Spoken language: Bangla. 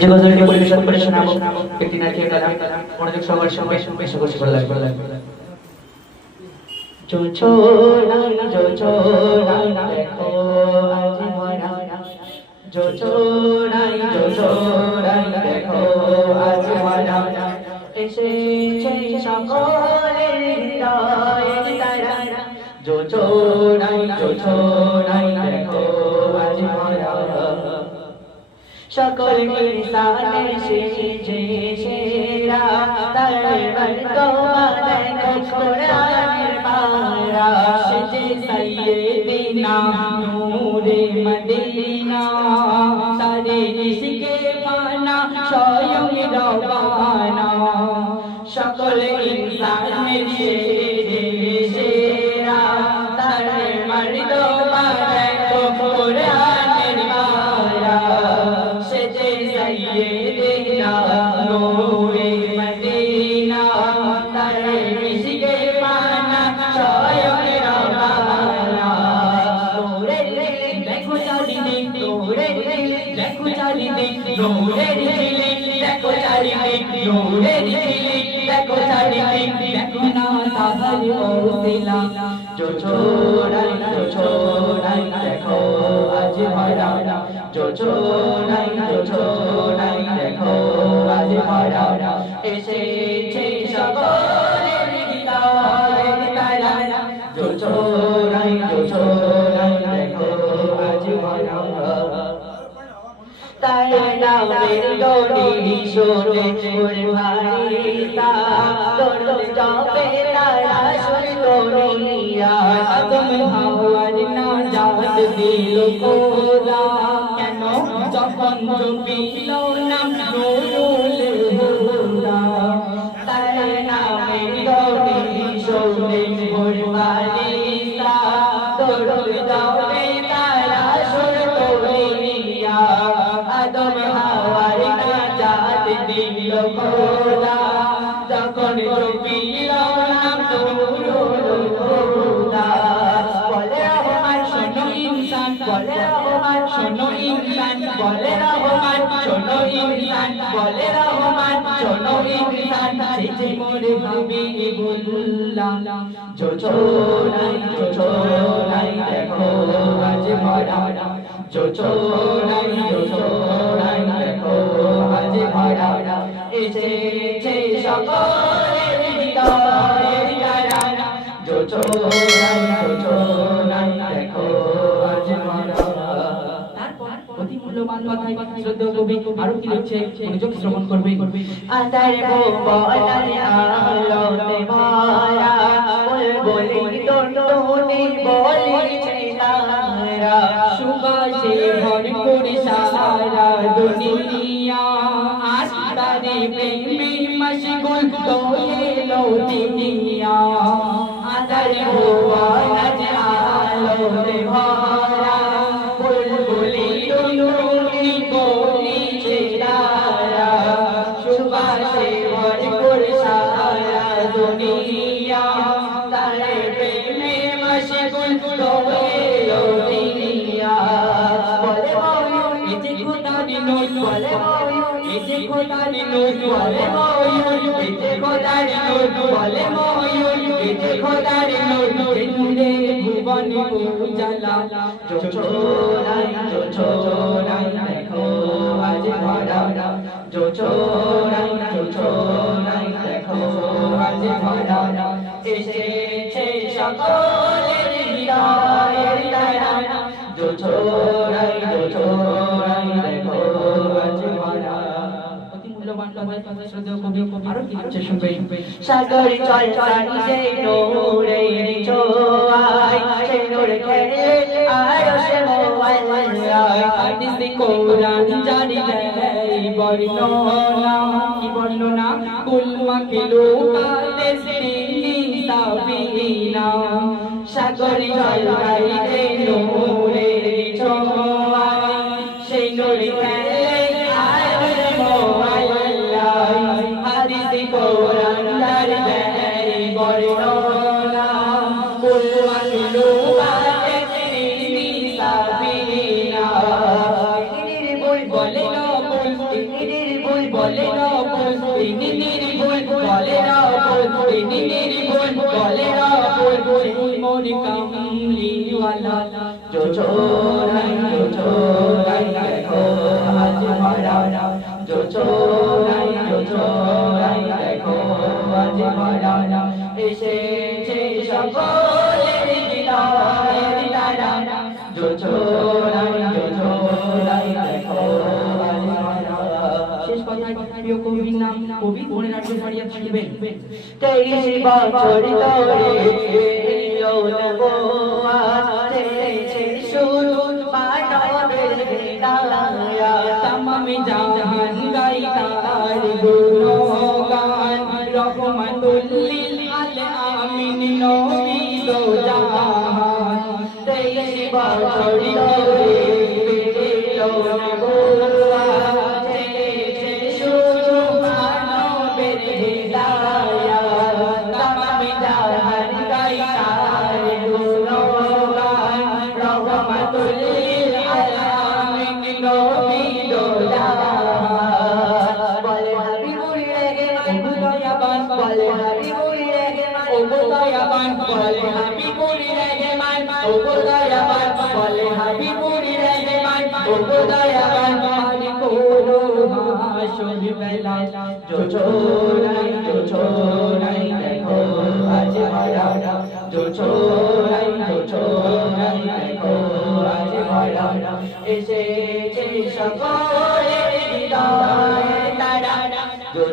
যে গজলটি পরিবেশন করে শোনাবো একটি নাচের গান, মনোযোগ সবার সঙ্গে বেশি বেশি করে লাগবে। जो छोड़ा देखो आज भरा, जो छोड़ा देखो आज भरा, এসেছে সকলের হৃদয়ের তারা, जो छोड़ा দেখো আজ ভরা, সকল ইনসানে সেজে সেরা তার মর্তবা দেখো কোরআনের পারা, সেজে সাইয়েদিনা নূরে মদিনা, সারে ইশকে ফানা স্বয়ং রব্বানা, সকল ইনসানে সেজে সেরা তার মর্তবা দেখো কোরআনের পারা, সেজে সাইয়েদিনা নূরে মদিনা, তারে ইশকে ফানা স্বয়ং রব্বানা, নূরের দেখো চারিদিক, নূরের দেখো চারিদিক, নূরের ঝিলিক দেখো চারিদিক, নূরের ঝিলিক দেখো চারিদিক, দেখো না তাহার ওসিলা, जो छोड़ा देखो आज भरा, जो छोड़ा देखो आज भरा, এসেছে সকলের হৃদয়ের তারা, जो छोड़ा देखो आज भरा, তার নামের গড়ি শোনে ওর ভারিতা, তোর জপে তারা সুন্দরিয়া, আদম হাওয়ার নাজাত দিল খোদা, কেন যখন জপিল নাম নুরুল হুদা, তার নামের গড়ি শোনে ওর ভারিতা, তোর জপে তারা সুন্দরিয়া, আদম হাওয়ার নাজাত দিল খোদা, যখন জপিল নাম নুরুল হুদা, বলে রহমান শোনো ইনসান, বলে রহমান শোনো ইনসান, বলে রহমান শোনো ইনসান, বলে রহমান শোনো ইনসান, সেজে মোরে হাবিবুল্লাহ, जो छोड़ा देखो आज भरा, जो छोड़ा देखो आज भरा, এসেছে সকলের হৃদয়ের তারা, जो छोड़ा देखो आज भरा। তারপর অতি মূল্যবান কথাই শ্রদ্ধেয় কবি আরো কি লিখছে, মনোযোগ শ্রবণ করবে। আতার ভুবনের আলোতে ভরা, বলি টুনটুনি বলিছে তারা, সুবাসে ভরপুর সারা দুনিয়া, আস্তারে প্রেমে মশগুল হয়ে লো দুনিয়া, আতার ভুবনের আলোতে ভরা, বুলবুলি টুনটুনি বলিছে তারা, সুবাসে ভরপুর সারা দুনিয়া, তারে প্রেমে মশগুল হয়ে লো দুনিয়া, বলে ময়ূর এতে খোদার নূর, বলে ময়ূর এতে খোদার নূর, বলে ময়ূর এতে খোদার নূর, বলে ময়ূর এতে খোদার নূর, নূরে ভুবন উজালা, जो छोड़ा देखो आज भरा, जो छोड़ा দেখো আজ ভরা, এসেছে সকলের হৃদয়ের তারা, जो छोड़ा দেখো আজ ভরা। অতি মূল্যবান কথা শ্রদ্ধেয় কবি আরো কি লিখছে শুনবে। সাগর চলচালি সেই নূরের ছোঁয়ায়, সেই নূর খেলে আরশে মোয়াল্লায়, হাদিসে কোরআন জারি দেয় বর্ণনা, কি বর্ণনা, কুল মাখলুকাতে সিনি সাবিনা, সাগর চলচালি সেই নূরের ছোঁয়ায়, সেই নূর খেলে আরশে মোয়াল্লায়, হাদিসে কোরআন জারি দেয় বর্ণনা, কুল মাখলুকাতে সিনি সাবিনা, বলে না বলে রবুল তিনি নির্ভুল বলে রবুল তিনি নির্ভুল বলে রবুল মোর কামলিওয়ালা जो चोराई देखो आज भरा जो चोराई देखो आज भरा এসেছে সকলের হৃদয়ের তারা जो चोराई देखो आज भरा শেষ কথায় প্রিয় কবির নাম কবি মনের আটকে ছাড়িয়ে থাকবেন 23 বছর ধরে এলো নবুয়াত শুরু মানবের হিদায়া तमाम জাহান গাই তার গুণগান রহমাতুল লিল আলামিন নবী দো জাহান 23 বছর ধরে এলো নবুয়াত শুরু মানবের হিদায়া तमाम জাহান গাই তার গুণগান রহমাতুল লিল আলামিন নবী দো জাহান বলে হাবিবুর রেগে ও দয়াবান বলে হাবিবুর রেগে ও দয়াবান বলে হাবিবুর রেগে ও দয়াবান বলে হাবিবুর রেগে ও দয়াবান মারি কোলো হাসুর বেলা जो चोराई देखो आज भरा जो चोराई देखो आज भरा এসেছে সকলের হৃদয়ে তারা जो